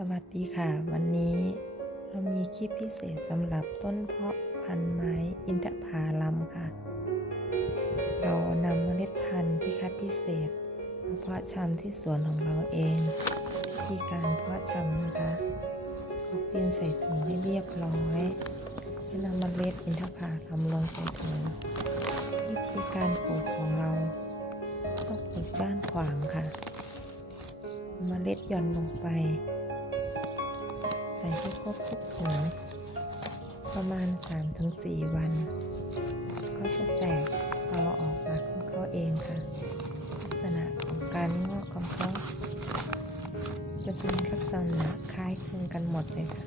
สวัสดีค่ะ วันนี้เรามีคลิปพิเศษสำหรับต้นเพาะพันธุ์ไม้อินทผลัมค่ะ เรานำเมล็ดพันธุ์ที่คัดพิเศษมาเพาะชำที่สวนของเราเองวิธีการเพาะชำนะคะเอาปินใส่ถุงให้เรียบร้อยแล้วนำเมล็ดอินทผลัมลงใส่ถุงวิธีการปลูกของเราก็ปลูกด้านขวางค่ะเอาเมล็ดหย่อนลงไป ใส่ให้ครบทุกถุง ประมาณ 3-4 วัน ก็จะแตกตอออกมาของเขาเองค่ะ ลักษณะของการงอกของเขา จะเป็นลักษณะคล้ายคลึงกันหมดเลยค่ะ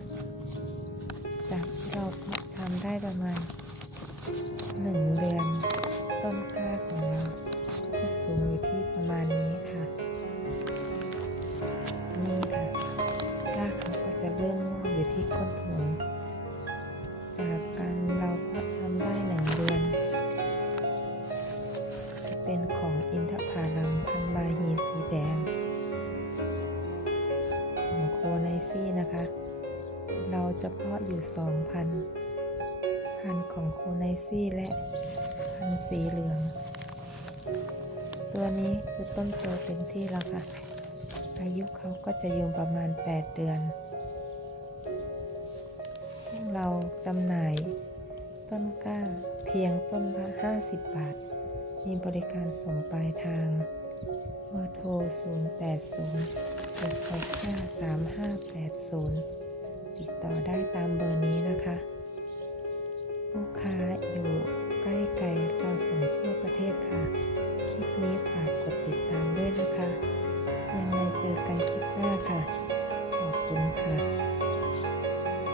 จากที่เราเพาะชำได้ประมาณ 1 เดือน จะเริ่มงอกอยู่ที่ก้นถุงจากการเราเพาะชำได้หนึ่งเดือน จะเป็นของอินทผลัมพันธุ์บาฮีสีแดง ของโคไนซี่นะคะ เราจะเพาะอยู่สองพันพันของโคไนซี่และพันสีเหลือง ตัวนี้คือต้นโตเต็มที่แล้วค่ะ อายุเขาก็จะอยู่ประมาณ 8 เดือน เราจำหน่าย ต้นกล้าเพียงต้นละ 50 บาท มีบริการส่งปลายทาง เบอร์โทร 080 665 3580 ติดต่อได้ตามเบอร์นี้นะคะ ลูกค้าอยู่ใกล้ไกลเราส่งทั่วประเทศค่ะ คลิปนี้ฝ